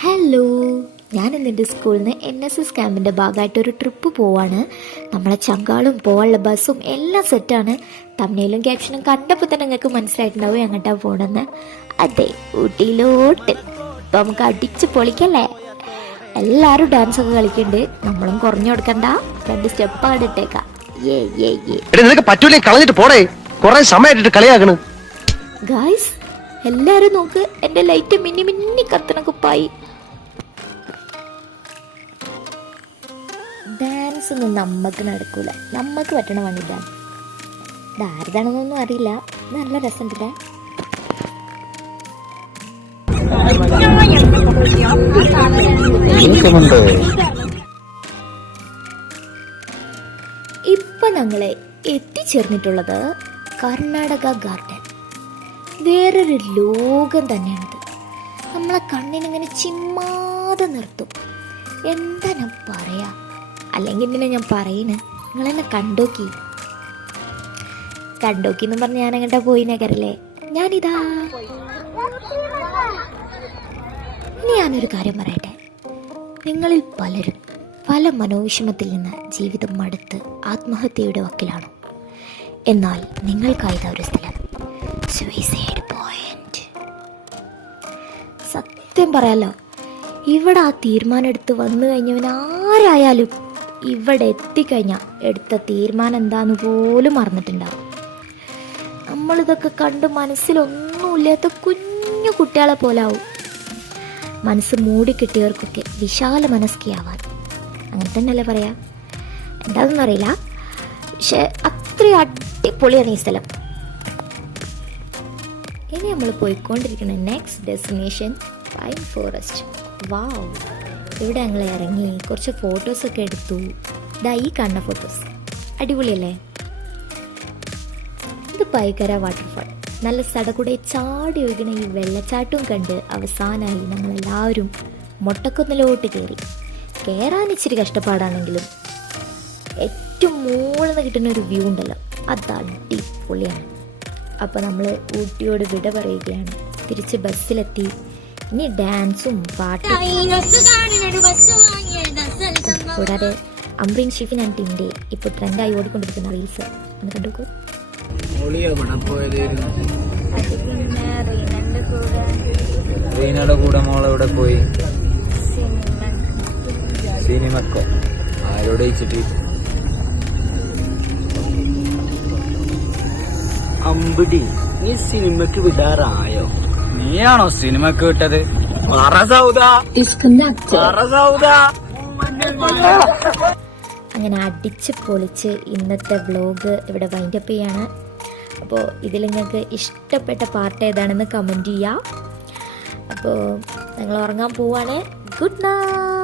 Hello ഞാൻ ഇന്ന് എന്റെ സ്കൂളിൽ നിന്ന് എൻ എസ് എസ് ക്യാമ്പിന്റെ ഭാഗമായിട്ട് ഒരു ട്രിപ്പ് പോവാണ്. നമ്മളെ ചങ്കാളും പോകാനുള്ള ബസ്സും എല്ലാം സെറ്റാണ് തമ്മിലും ക്യാപ്ഷനും കണ്ടപ്പോൾ തന്നെ നിങ്ങൾക്ക് മനസ്സിലായിട്ടുണ്ടാവും എങ്ങോട്ടാണ് പോകണമെന്ന് അതെ ഊട്ടിയിലോട്ട്. ഇപ്പം നമുക്ക് അടിച്ച് പൊളിക്കല്ലേ? എല്ലാവരും ഡാൻസ് ഒക്കെ കളിക്കുന്നുണ്ട് നമ്മളും കുറഞ്ഞു കൊടുക്കണ്ട. രണ്ട് സ്റ്റെപ്പ് അവിടെ ഇട്ടേക്കാം. ഏ ഏ ഏ എടി നിനക്ക് പറ്റൂലേ കളഞ്ഞിട്ട് പോടേ കൊറേ സമയമായിട്ട് കളിയാക്കണ്. ഗായ്സ് എല്ലാരും നോക്ക്. എന്റെ ലൈറ്റ് മിന്നി മിന്നി കത്തണ കുപ്പായി ഡാൻസ് ഒന്നും നമ്മൾക്ക് നടക്കൂല. നമ്മൾക്ക് പറ്റണ പണിയില്ല ഇതാരതാണെന്നൊന്നും അറിയില്ല. നല്ല രസമുണ്ടല്ലേ ഇപ്പൊ ഞങ്ങളെ എത്തിച്ചേർന്നിട്ടുള്ളത് കർണാടക ഗാർഡൻ. വേറൊരു ലോകം തന്നെയാണിത്. നമ്മളെ കണ്ണിനിങ്ങനെ ചിമ്മാതെ നിർത്തും. എന്താ ഞാൻ പറയാ? അല്ലെങ്കിൽ പിന്നെ ഞാൻ പറയണ? നിങ്ങളെന്നെ കണ്ടോക്കി. കണ്ടോക്കി എന്ന് പറഞ്ഞ് ഞാൻ അങ്ങോട്ടാ പോയി നഗരല്ലേ? ഞാനിതാ. ഇനി ഞാനൊരു കാര്യം പറയട്ടെ. നിങ്ങളിൽ പലരും പല മനോവിഷമത്തിൽ നിന്ന് ജീവിതം മടുത്ത് ആത്മഹത്യയുടെ വക്കിലാണോ. എന്നാൽ നിങ്ങൾക്കായത് ഒരു സ്ഥലം. സൂയിസൈഡ് പോയിന്റ് സത്യം പറയാലോ ഇവിടെ ആ തീരുമാനം എടുത്ത് വന്നു കഴിഞ്ഞവൻ ആരായാലും ഇവിടെ എത്തിക്കഴിഞ്ഞാൽ എടുത്ത തീരുമാനം എന്താന്ന് പോലും മറന്നിട്ടുണ്ടാവും. നമ്മളിതൊക്കെ കണ്ട് മനസ്സിലൊന്നുമില്ലാത്ത കുഞ്ഞു കുട്ടികളെ പോലെ ആവും. മനസ്സ് മൂടിക്കിട്ടിയവർക്കൊക്കെ വിശാല മനസ്കിയാവാൻ. അങ്ങനെ തന്നെയല്ലേ പറയാ? എന്താണെന്ന് അറിയില്ല. പക്ഷെ അത്രയും അടിപൊളിയാണ് ഈ സ്ഥലം. ഇനി നമ്മൾ പോയിക്കൊണ്ടിരിക്കുന്ന next destination pine forest wow ഇവിടെ ഞങ്ങൾ ഇറങ്ങി കുറച്ച് ഫോട്ടോസൊക്കെ എടുത്തു. ഇതാ ഈ കാണുന്ന ഫോട്ടോസ് അടിപൊളിയല്ലേ? ഇത് പൈക്കര വാട്ടർഫാൾ നല്ല സടകൂടെ ചാടി ഒഴുകുന്ന ഈ വെള്ളച്ചാട്ടവും കണ്ട് അവസാനമായി ഞങ്ങളെല്ലാവരും മുട്ടക്കുന്നിലോട്ട് കയറി. കയറാൻ ഇച്ചിരി കഷ്ടപ്പാടാണെങ്കിലും ഏറ്റവും മൂളിൽ നിന്ന് കിട്ടുന്ന ഒരു വ്യൂ ഉണ്ടല്ലോ. അത് അടിപൊളിയാണ്. അപ്പോൾ നമ്മൾ ഊട്ടിയോട് വിട പറയുകയാണ്. തിരിച്ച് ബസ്സിലെത്തി ഇനി ഡാൻസും പാട്ടും. കൂടാതെ അംബ്രീൻ ഷിഫിൻ ആൻഡ് ടിന്റെ ഇപ്പോൾ ട്രെൻഡായി ഓടിക്കൊണ്ടിരിക്കുന്ന റീൽസ്. ഒന്ന് കൂടെ. റീനയുടെ കൂടെ മോൾ എവിടെ പോയി? സിനിമക്കോ? ആരോട് അമ്പിടി നീ സിനിമക്ക് വിടാറായോ? നീയാണോ സിനിമക്ക് വിട്ടത് പറ സൗദ. പറ സൗദ. അങ്ങനെ അടിച്ച് പൊളിച്ച് ഇന്നത്തെ വ്ലോഗ് ഇവിടെ വൈൻഡപ്പ് ചെയ്യാണ്. അപ്പോൾ ഇതിൽ നിങ്ങൾക്ക് ഇഷ്ടപ്പെട്ട പാർട്ട് ഏതാണെന്ന് കമന്റ് ചെയ്യാം. അപ്പോൾ ഞങ്ങൾ ഉറങ്ങാൻ പോവാണ്. Good night